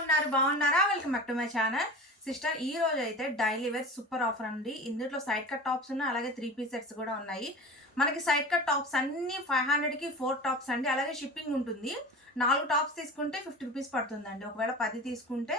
ఉన్నారు? బాగున్నారా? Welcome back to my channel sister ఈ రోజు అయితే డైలీ వేర్ సూపర్ ఆఫర్ అండి. ఇందులో సైడ్ కట్ టాప్స్ ఉన్నాయి అలాగే త్రీ పీస్ సెట్స్ కూడా ఉన్నాయి. మనకి సైడ్ కట్ టాప్స్ అన్నీ ఫైవ్ హండ్రెడ్కి ఫోర్ టాప్స్ అండి. అలాగే షిప్పింగ్ ఉంటుంది. నాలుగు టాప్స్ తీసుకుంటే ఫిఫ్టీ రూపీస్ పడుతుందండి. ఒకవేళ పది తీసుకుంటే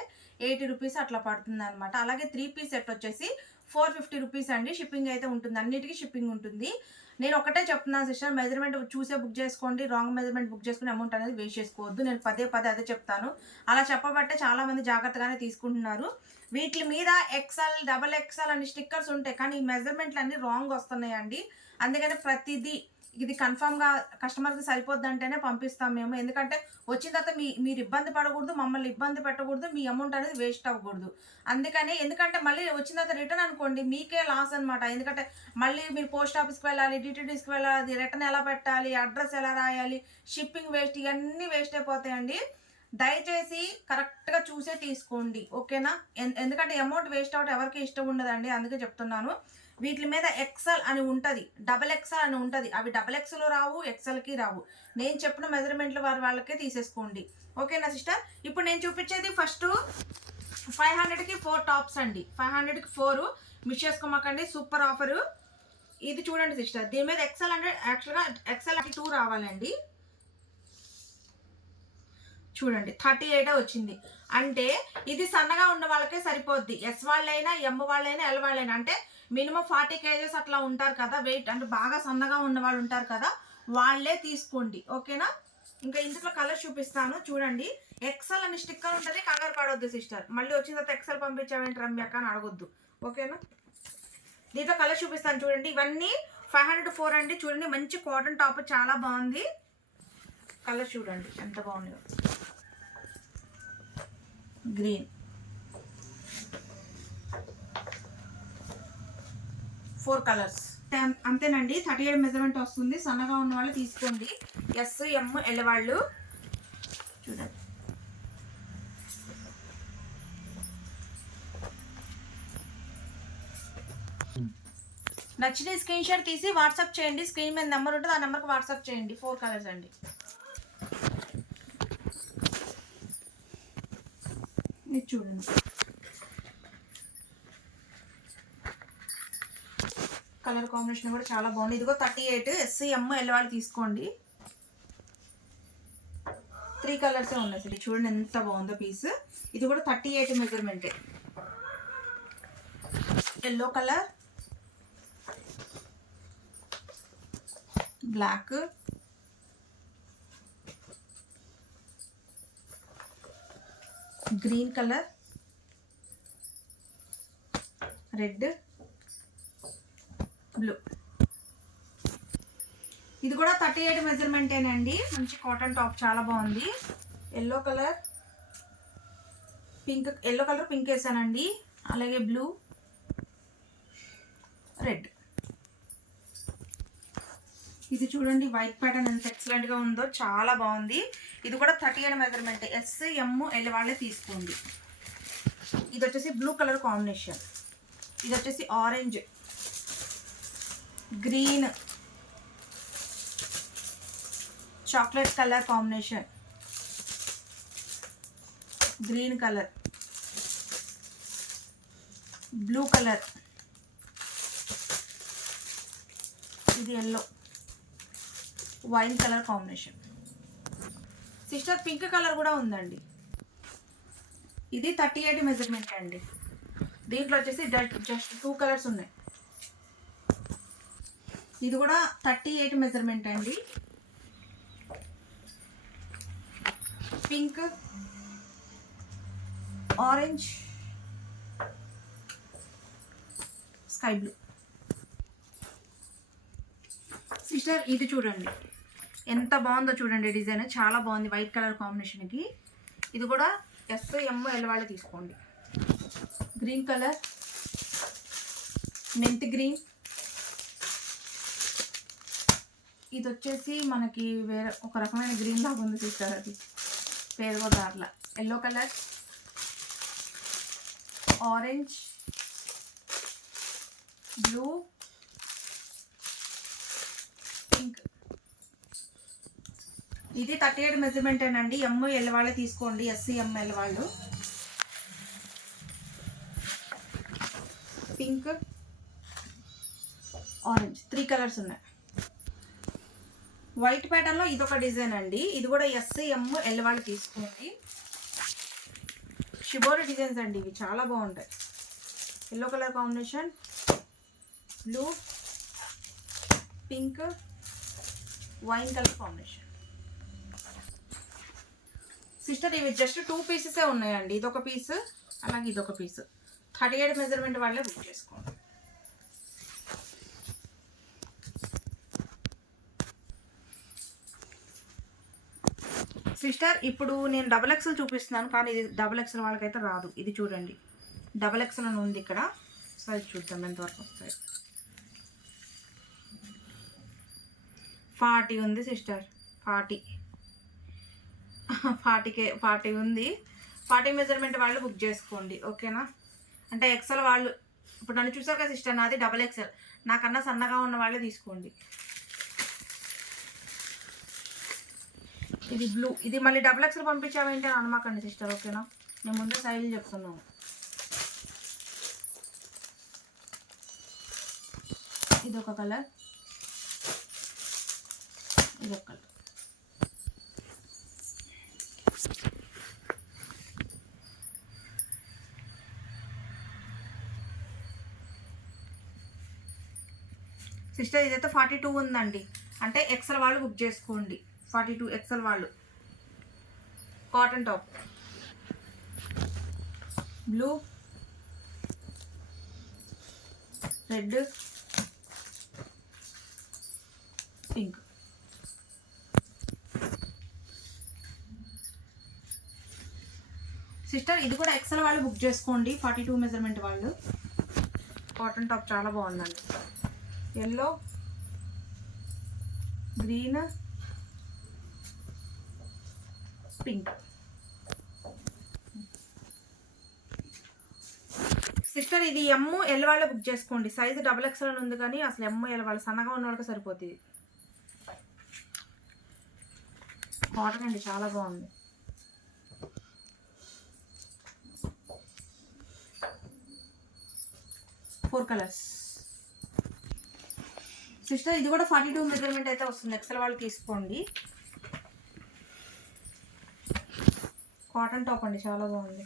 ఎయిటీ రూపీస్ అట్లా పడుతుంది అనమాట అలాగే త్రీ పీస్ సెట్ వచ్చేసి ఫోర్ ఫిఫ్టీ రూపీస్ అండి. షిప్పింగ్ అయితే ఉంటుంది అన్నిటికీ షిప్పింగ్ ఉంటుంది. నేను ఒకటే చెప్తున్నాను సిస్టర్ మెజర్మెంట్ చూసే బుక్ చేసుకోండి రాంగ్ మెజర్మెంట్ బుక్ చేసుకుని అమౌంట్ అనేది వేస్ట్ చేసుకోవద్దు. నేను పదే పదే అదే చెప్తాను. అలా చెప్పబట్టే చాలా మంది జాగ్రత్తగానే తీసుకుంటున్నారు. వీటి మీద ఎక్సెల్ డబల్ ఎక్సెల్ అని స్టిక్కర్స్ ఉంటాయి కానీ ఈ మెజర్మెంట్లు అన్ని రాంగ్ వస్తున్నాయండి. అందుకని ప్రతిదీ ఇది కన్ఫామ్గా కస్టమర్కి సరిపోద్ది అంటేనే పంపిస్తాం మేము. ఎందుకంటే వచ్చిన తర్వాత మీ మీరు ఇబ్బంది పడకూడదు మమ్మల్ని ఇబ్బంది పెట్టకూడదు మీ అమౌంట్ అనేది వేస్ట్ అవ్వకూడదు. అందుకని ఎందుకంటే మళ్ళీ వచ్చిన తర్వాత రిటర్న్ అనుకోండి మీకే లాస్ అనమాట ఎందుకంటే మళ్ళీ మీరు పోస్ట్ ఆఫీస్కి వెళ్ళాలి డిటిడిస్కి వెళ్ళాలి రిటర్న్ ఎలా పెట్టాలి అడ్రస్ ఎలా రాయాలి షిప్పింగ్ వేస్ట్ ఇవన్నీ వేస్ట్ అయిపోతాయండి. దయచేసి కరెక్ట్గా చూసే తీసుకోండి. ఓకేనా ఎందుకంటే అమౌంట్ వేస్ట్ అవడం ఎవరికి ఇష్టం ఉండదండి అందుకే చెప్తున్నాను. వీటి మీద ఎక్సెల్ అని ఉంటుంది. డబల్ ఎక్సెల్ అని ఉంటుంది. అవి డబల్ ఎక్సెల్ రావు ఎక్సెల్కి రావు. నేను చెప్పిన మెజర్మెంట్లు వారి వాళ్ళకే తీసేసుకోండి. ఓకేనా సిస్టర్? ఇప్పుడు నేను చూపించేది ఫస్ట్ ఫైవ్ హండ్రెడ్కి ఫోర్ టాప్స్ అండి. ఫైవ్ హండ్రెడ్కి ఫోర్ మిస్ చేసుకోమాకండి. సూపర్ ఆఫరు ఇది చూడండి సిస్టర్. దీని మీద ఎక్సెల్ హండ్రెడ్ యాక్చువల్గా ఎక్సెల్ టూ రావాలండి. చూడండి థర్టీ ఎయిట్ వచ్చింది. అంటే ఇది సన్నగా ఉన్న వాళ్ళకే సరిపోద్ది. ఎస్ వాళ్ళైనా ఎమ్ వాళ్ళైనా ఎల్ వాళ్ళైనా. అంటే మినిమం ఫార్టీ కేజెస్ అట్లా ఉంటారు కదా వెయిట్ అంటే బాగా సన్నగా ఉన్న వాళ్ళు ఉంటారు కదా వాళ్ళే తీసుకోండి ఓకేనా? ఇంకా ఇందులో కలర్ చూపిస్తాను చూడండి. ఎక్సెల్ అని స్టిక్కర్ ఉంటుంది కంగారు పడవద్దు సిస్టర్ మళ్ళీ వచ్చిన తర్వాత ఎక్సెల్ పంపించావేంటి రమ్యక్క అని అడగొద్దు ఓకేనా? దీంతో కలర్ చూపిస్తాను చూడండి. ఇవన్నీ ఫైవ్ హండ్రెడ్ ఫోర్ అండి చూడండి. మంచి కాటన్ టాప్ చాలా బాగుంది. కలర్ చూడండి ఎంత బాగుందో గ్రీన్ ఫోర్ కలర్స్. అంతేనండి. థర్టీ ఎయిట్ మెజర్మెంట్ వస్తుంది. సన్నగా ఉన్న వాళ్ళు తీసుకోండి. ఎస్ ఎమ్ ఎల్ వాళ్ళు. చూడండి. నచ్చిన స్క్రీన్ షాట్ తీసి వాట్సాప్ చేయండి. స్క్రీన్ మీద నెంబర్ ఉంటుంది. ఆ నెంబర్కి వాట్సాప్ చేయండి. ఫోర్ కలర్స్ అండి. ఇది చూడండి. కలర్ కాంబినేషన్ కూడా చాలా బాగుంది. ఇదిగో థర్టీ ఎయిట్ ఎస్సీఎం ఎల్ వాళ్ళు తీసుకోండి. త్రీ కలర్స్ ఉన్నాయి సార్ చూడండి ఎంత బాగుందో పీస్ ఇది కూడా thirty eight మెజర్మెంటే yellow colour black green colour red blue. ఇది కూడా థర్టీ ఎయిట్ మెజర్మెంటేనండి మంచి కాటన్ టాప్ చాలా బాగుంది. Yellow colour pink yellow colour pink వేసానండి. అలాగే బ్లూ రెడ్ ఇది చూడండి వైట్ ప్యాటర్న్ ఎంత ఎక్సలెంట్గా ఉందో చాలా బాగుంది. ఇది కూడా thirty eight measurement S M L వాళ్ళే తీసుకోండి. ఇది వచ్చేసి బ్లూ కలర్ కాంబినేషన్ ఇది వచ్చేసి orange green chocolate colour combination. Green colour. Blue colour. ఇది yellow wine colour combination. Sister pink colour కూడా ఉందండి. ఇది థర్టీ ఎయిట్ మెజర్మెంట్ అండి. దీంట్లో వచ్చేసి జస్ట్ టూ కలర్స్ ఉన్నాయి. ఇది కూడా థర్టీ ఎయిట్ మెజర్మెంట్ అండి. Pink orange sky blue sister ఇది చూడండి. ఎంత బాగుందో చూడండి డిజైన్. చాలా బాగుంది వైట్ కలర్ కాంబినేషన్కి ఇది కూడా ఎస్ ఎమ్ ఎల్ వాళ్ళే తీసుకోండి. గ్రీన్ కలర్ మెంత్ గ్రీన్ ఇది వచ్చేసి మనకి వేరే ఒక రకమైన గ్రీన్ లాగా ఉంది సిస్టర్ అది. పేరు కూడా అట్లా yellow colour orange blue pink. ఇది థర్టీ ఎయిట్ మెజర్మెంట్ అండి ఎమ్ ఎల్ వాళ్ళే తీసుకోండి. ఎస్సీ ఎంఎల్ వాళ్ళు. Pink orange. త్రీ కలర్స్ ఉన్నాయి. వైట్ ప్యాటర్న్లో ఇదొక డిజైన్ అండి. ఇది కూడా ఎస్సీ ఎల్ వాళ్ళు తీసుకుంది షిబోరి డిజైన్స్ అండి ఇవి. చాలా బాగుంటాయి. Yellow colour combination blue pink wine colour combination sister ఇవి జస్ట్ టూ పీసెసే ఉన్నాయండి. ఇదొక పీస్ అలాగే ఇదొక పీస్ థర్టీ ఎయిట్ మెజర్మెంట్ వాళ్ళే బుక్ చేసుకోండి. సిస్టర్ ఇప్పుడు నేను డబల్ ఎక్స్ఎల్ చూపిస్తున్నాను కానీ ఇది డబల్ ఎక్స్ఎల్ వాళ్ళకైతే రాదు. ఇది చూడండి. డబల్ ఎక్స్ఎల్ అని ఉంది ఇక్కడ. సో అది చూద్దాం ఎంతవరకు వస్తాయి. ఫార్టీ ఉంది సిస్టర్. ఫార్టీ. ఫార్టీకే ఫార్టీ ఉంది. ఫార్టీ మెజర్మెంట్ వాళ్ళు బుక్ చేసుకోండి ఓకేనా? అంటే ఎక్సెల్ వాళ్ళు ఇప్పుడు నన్ను చూసారు కదా సిస్టర్ నాది డబల్ ఎక్సెల్ నాకన్నా సన్నగా ఉన్న వాళ్ళే తీసుకోండి. ఇది బ్లూ ఇది మళ్ళీ డబల్ ఎక్సెల్ పంపించావేంటి అని అనమాకండి సిస్టర్ ఓకేనా? నేను ముందే సైజులు చెప్తున్నాను ఇది ఒక కలర్ ఇది ఒక కలర్ సిస్టర్ ఇదైతే ఫార్టీ టూ ఉందండి. అంటే ఎక్సెల్ వాళ్ళు బుక్ చేసుకోండి. ఫార్టీ టూ ఎక్సెల్ వాళ్ళు. Cotton top. Blue. Red. Pink. Sister ఇది కూడా ఎక్సెల్ వాళ్ళు బుక్ చేసుకోండి. ఫార్టీ టూ మెజర్మెంట్ వాళ్ళు. కాటన్ టాప్ చాలా బాగుందండి. ఎల్లో. గ్రీన్. పింక్. సిస్టర్ ఇది ఎమ్ ఎల్ వాళ్ళ బుక్ చేసుకోండి. సైజు డబుల్ ఎక్స్ఎల్ అని ఉంది కానీ అసలు ఎమ్ము ఎల్ వాళ్ళ సన్నగా ఉన్న వాళ్ళకి సరిపోతుంది. కాటన్ అండి చాలా బాగుంది. ఫోర్ కలర్స్ సిస్టర్ ఇది కూడా ఫార్టీ టూ మెజర్మెంట్ అయితే వస్తుంది. ఎక్సెల్ వాళ్ళు తీసుకోండి. కాటన్ టాప్ అండి చాలా బాగుంది.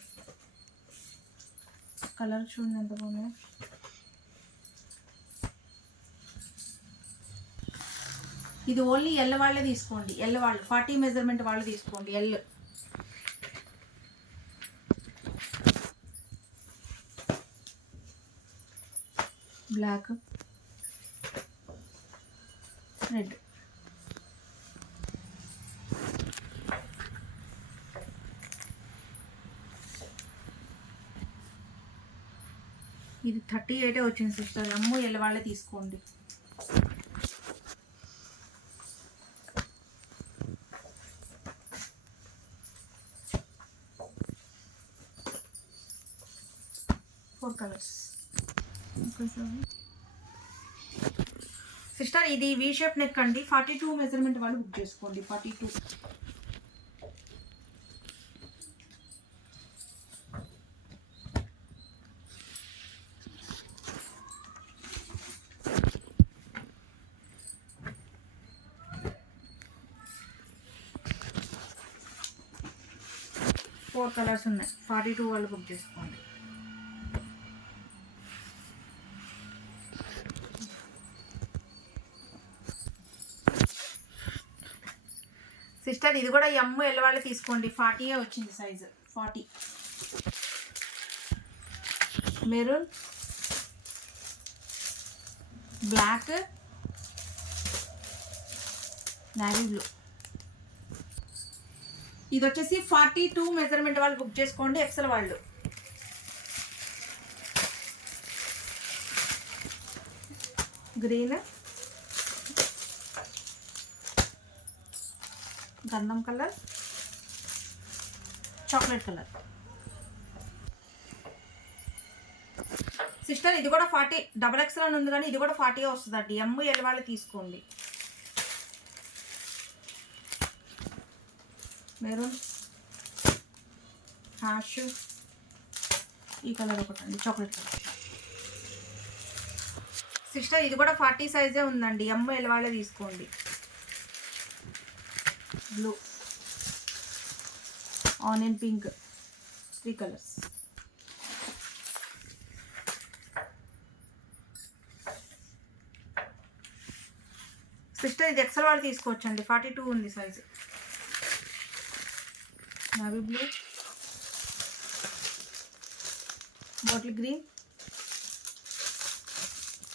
కలర్ చూడండి ఎంత బాగుంది ఇది ఓన్లీ ఎల్ వాళ్ళే తీసుకోండి ఎల్ వాళ్ళు ఫార్టీ మెజర్మెంట్ వాళ్ళు తీసుకోండి ఎల్ బ్లాక్ రెడ్. ఇది థర్టీ ఎయిటే వచ్చింది సిస్టర్. అమ్ము ఎల్ వాళ్ళే తీసుకోండి. ఫోర్ కలర్స్ సిస్టర్ ఇది వీ షేప్ నెక్ అండి. ఫార్టీ టూ మెజర్మెంట్ వాళ్ళు బుక్ చేసుకోండి. ఫార్టీ టూ ఫోర్ కలర్స్ ఉన్నాయి. ఫార్టీ టూ వాళ్ళు బుక్ చేసుకోండి. సిస్టర్ ఇది కూడా ఎమ్ ఎల్ వాళ్ళు తీసుకోండి. ఫార్టీయే వచ్చింది size. Forty. Maroon black navy blue. ఇది వచ్చేసి ఫార్టీ టూ మెజర్మెంట్ వాళ్ళు బుక్ చేసుకోండి ఎఫ్సల్ వాళ్ళు. గ్రీన్. గంధం కలర్. Chocolate colour. సిస్టర్ ఇది కూడా ఫార్టీ డబల్ ఎక్స్ఎల్ అని ఉంది కానీ ఇది కూడా ఫార్టీ వస్తుందండి ఎమ్ ఎల్ వాళ్ళు తీసుకోండి. మెరూన్ హ్యాష్ ఈ కలర్ ఒకటి అండి చాక్లెట్ కలర్. సిస్టర్ ఇది కూడా ఫార్టీ సైజే ఉందండి. ఎమ్ ఎల్ వాళ్ళే తీసుకోండి. Blue onion pink three colours sister ఇది ఎక్సెల్ వాళ్ళు తీసుకోవచ్చండి. ఫార్టీ టూ ఉంది size navy blue bottle green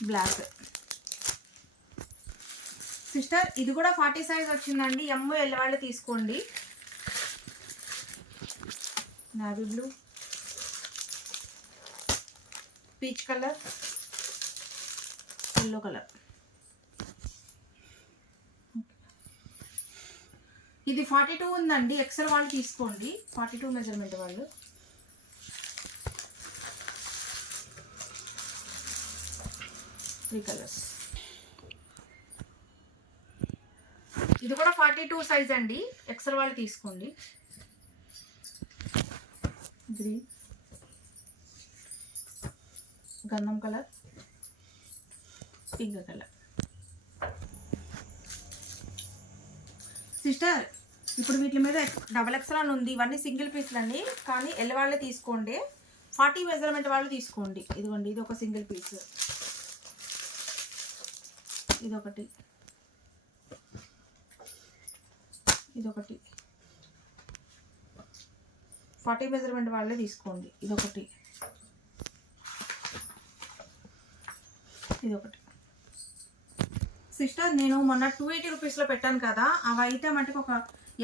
black sister ఇది కూడా ఫార్టీ సైజ్ వచ్చిందండి. ఎమ్ ఎల్ వాళ్ళు తీసుకోండి. Navy blue peach colour yellow colour ఇది ఫార్టీ టూ ఉందండి. ఎక్సెల్ వాళ్ళు తీసుకోండి. ఫార్టీ టూ మెజర్మెంట్ వాళ్ళు. త్రీ కలర్స్ ఇది కూడా ఫార్టీ టూ సైజ్ అండి. ఎక్సెల్ వాళ్ళు తీసుకోండి. గ్రీన్ గంధం కలర్ పింక్ కలర్ సిస్టర్ ఇప్పుడు వీటి మీద డబల్ ఎక్స్ఎల్ అని ఉంది. ఇవన్నీ సింగిల్ పీస్లు అండి కానీ ఎల్ వాళ్ళే తీసుకోండి. ఫార్టీ మెజర్మెంట్ వాళ్ళు తీసుకోండి. ఇదిగోండి ఇది ఒక సింగిల్ పీస్ ఇదొకటి. ఇదొకటి. ఫార్టీ మెజర్మెంట్ వాళ్ళే తీసుకోండి. ఇదొకటి. ఇదొకటి. సిస్టర్ నేను మొన్న టూ ఎయిటీ రూపీస్లో పెట్టాను కదా. అవి అయితే మటుకు ఒక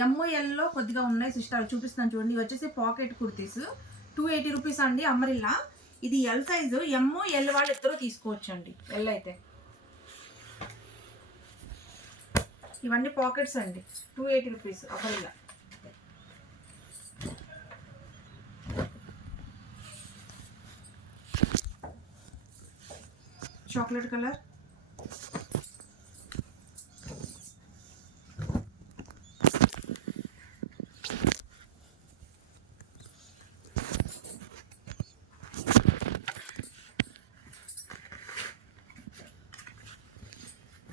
ఎంఓఎల్లో కొద్దిగా ఉన్నాయి సిస్టర్. చూపిస్తాను చూడండి. ఇవి వచ్చేసి pocket kurtis. Two eighty rupees అండి అమరిల్లా ఇది ఎల్ సైజు ఎంఓ ఎల్ వాళ్ళు ఇద్దరు తీసుకోవచ్చు అండి ఎల్ అయితే. ఇవన్నీ పాకెట్స్ అండి. టూ ఎయిటీ రూపీస్ అమరిల్లా చాక్లెట్ కలర్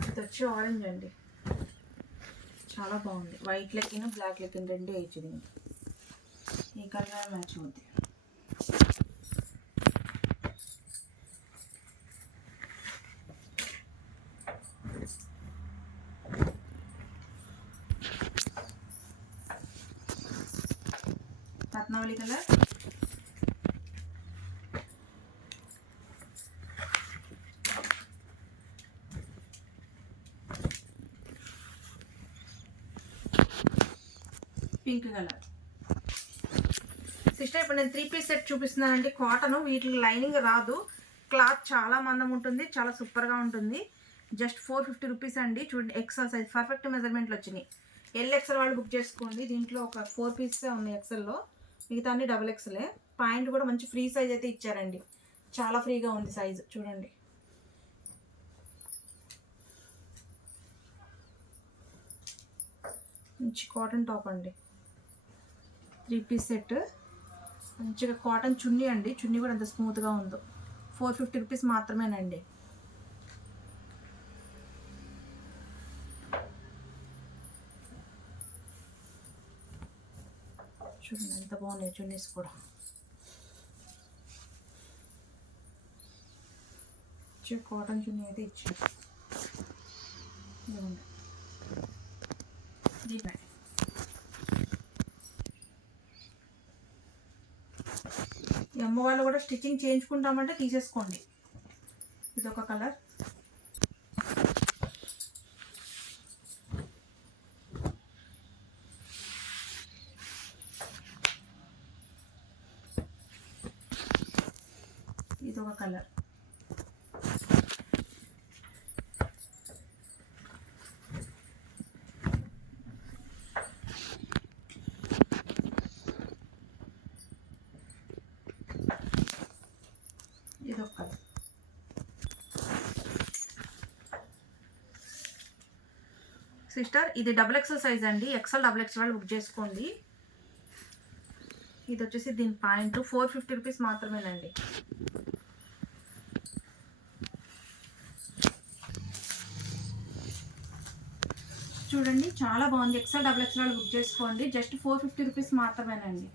ఇది వచ్చి ఆరెంజ్ అండి. చాలా బాగుంది. వైట్ లెక్కిన బ్లాక్ లెక్కిన రెండు వేయచ్చు దీనికి ఈ కలర్ మ్యాచ్ అవుద్ది. రత్నావళి కలర్ పింక్ కలర్. సిస్టర్ ఇప్పుడు నేను త్రీ పీస్ సెట్ చూపిస్తున్నానండి. కాటన్ వీటికి లైనింగ్ రాదు. క్లాత్ చాలా మందం ఉంటుంది చాలా సూపర్గా ఉంటుంది. జస్ట్ ఫోర్ ఫిఫ్టీ రూపీస్ అండి. చూడండి ఎక్సెల్ సైజ్ పర్ఫెక్ట్ మెజర్మెంట్లు వచ్చినాయి. ఎల్ ఎక్సెల్ వాళ్ళు బుక్ చేసుకోండి. దీంట్లో ఒక ఫోర్ పీసే ఉన్నాయి ఎక్సెల్లో మిగతా అన్ని డబుల్ ఎక్సెలే పాయింట్ కూడా మంచి ఫ్రీ సైజ్ అయితే ఇచ్చారండి. చాలా ఫ్రీగా ఉంది సైజ్ చూడండి. మంచి కాటన్ టాప్ అండి. Three piece set. మంచిగా కాటన్ చున్నీ అండి. చున్నీ కూడా ఎంత స్మూత్గా ఉందో. ఫోర్ ఫిఫ్టీ రూపీస్ మాత్రమేనండి. చూడండి ఎంత బాగున్నాయి చున్నీస్ కూడా. కాటన్ చున్నీ అయితే ఇచ్చారు. ఇదిగోండి. ఈ అమ్మ వాళ్ళు కూడా స్టిచ్చింగ్ చేయించుకుంటామంటే తీసేసుకోండి. ఇది ఒక కలర్. ఇది ఒక కలర్ ఇది ఒక కలర్ సిస్టర్ ఇది డబుల్ ఎక్సెల్ సైజ్ అండి. ఎక్సెల్ డబుల్ ఎక్స్ వాళ్ళు బుక్ చేసుకోండి. ఇది వచ్చేసి దీని పాయింట్ ఫోర్ ఫిఫ్టీ రూపీస్ మాత్రమేనండి. చూడండి చాలా బాగుంది. ఎక్సెల్ డబుల్ ఎక్స్ వాళ్ళు బుక్ చేసుకోండి. జస్ట్ ఫోర్ ఫిఫ్టీ రూపీస్ మాత్రమేనండి.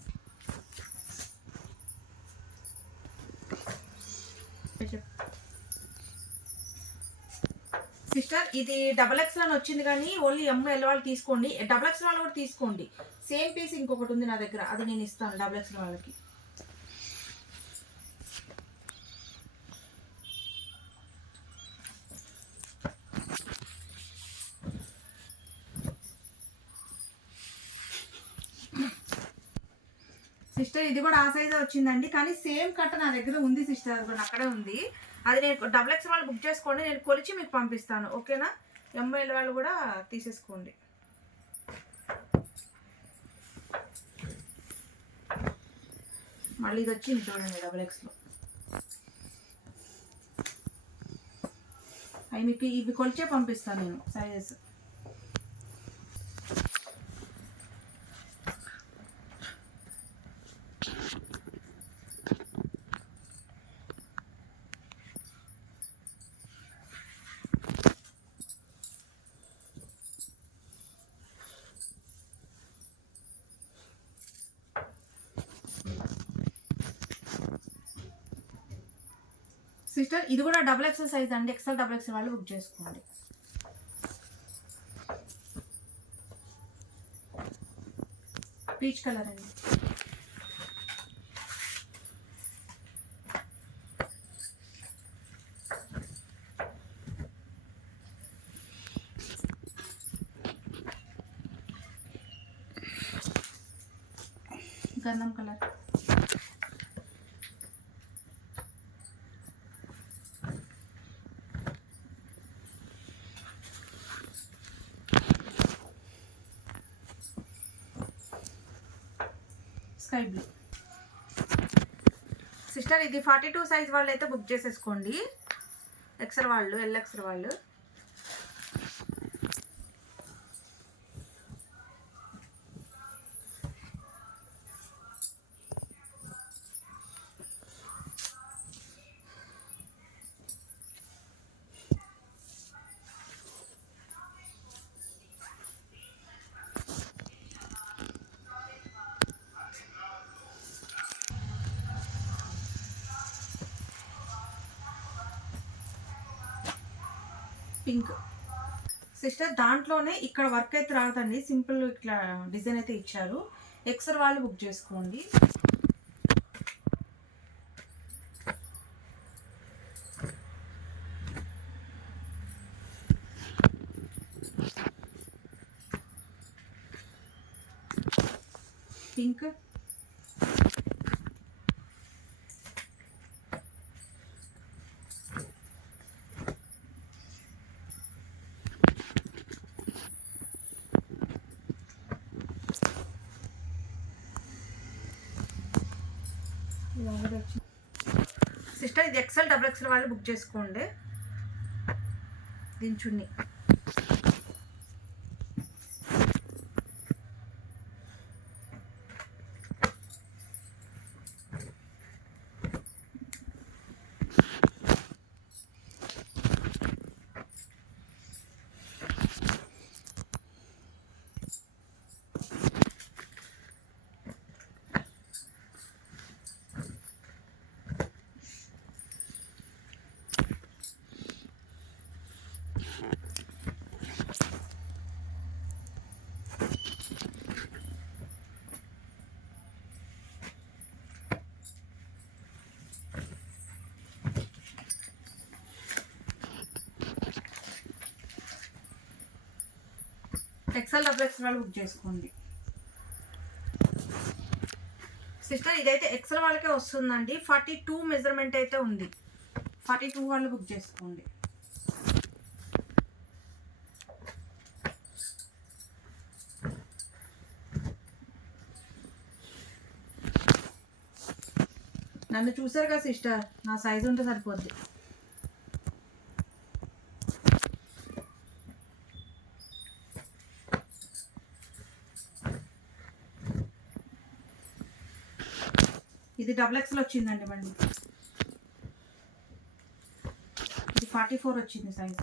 సిస్టర్ ఇది డబల్ ఎక్స్ అని వచ్చింది కానీ ఓన్లీ ఎంఎల్ ఎల్ వాళ్ళు తీసుకోండి. డబల్ ఎక్స్ వాళ్ళు కూడా తీసుకోండి. సేమ్ పీస్ ఇంకొకటి ఉంది నా దగ్గర. అది నేను ఇస్తాను డబల్ ఎక్స్ వాళ్ళకి. సిస్టర్ ఇది కూడా ఆ సైజే వచ్చిందండి. కానీ సేమ్ కట్ట నా దగ్గర ఉంది సిస్టర్ అది కూడా అక్కడే ఉంది. అది నేను డబుల్ ఎక్స్ వాళ్ళు బుక్ చేసుకోండి నేను కొలిచి మీకు పంపిస్తాను. ఓకేనా? ఎంఐఎల్ వాళ్ళు కూడా తీసేసుకోండి. మళ్ళీ ఇది వచ్చింది చూడండి డబుల్ ఎక్స్లో అవి మీకు ఇవి కొలిచే పంపిస్తాను నేను సైజెస్ ఇది కూడా డబుల్ ఎక్సెల్ సైజ్ అండి. ఎక్సెల్ డబుల్ ఎక్సెల్ వాళ్ళు బుక్ చేసుకోండి. పీచ్ కలర్ అండి గంధం కలర్ స్కై బ్లూ సార్ ఇది ఫార్టీ టూ సైజ్ వాళ్ళు అయితే బుక్ చేసేసుకోండి. ఎక్సర్ వాళ్ళు ఎల్ ఎక్సర్ వాళ్ళు పింక్ సిస్టర్ దాంట్లోనే ఇక్కడ వర్క్ అయితే రాదండి. సింపుల్ ఇట్లా డిజైన్ అయితే ఇచ్చారు. ఎక్సర్ వాళ్ళు బుక్ చేసుకోండి. పింక్ సిస్టర్ ఇది ఎక్సెల్ డబుల్ ఎక్సెల్ వాళ్ళు బుక్ చేసుకోండి. దీని చున్నీ. ఎక్సెల్ డబుల్ ఎక్సెల్ వాళ్ళు బుక్ చేసుకోండి. సిస్టర్ ఇదైతే ఎక్సెల్ వాళ్ళకే వస్తుందండి. ఫార్టీ టూ మెజర్మెంట్ అయితే ఉంది. ఫార్టీ టూ వాళ్ళు బుక్ చేసుకోండి. నన్ను చూసారు కదా సిస్టర్? నా సైజు ఉంటే సరిపోద్ది. ఇది డబుల్ ఎక్స్ఎల్ వచ్చిందండి బండి ఇది ఫార్టీ ఫోర్ వచ్చింది సైజ్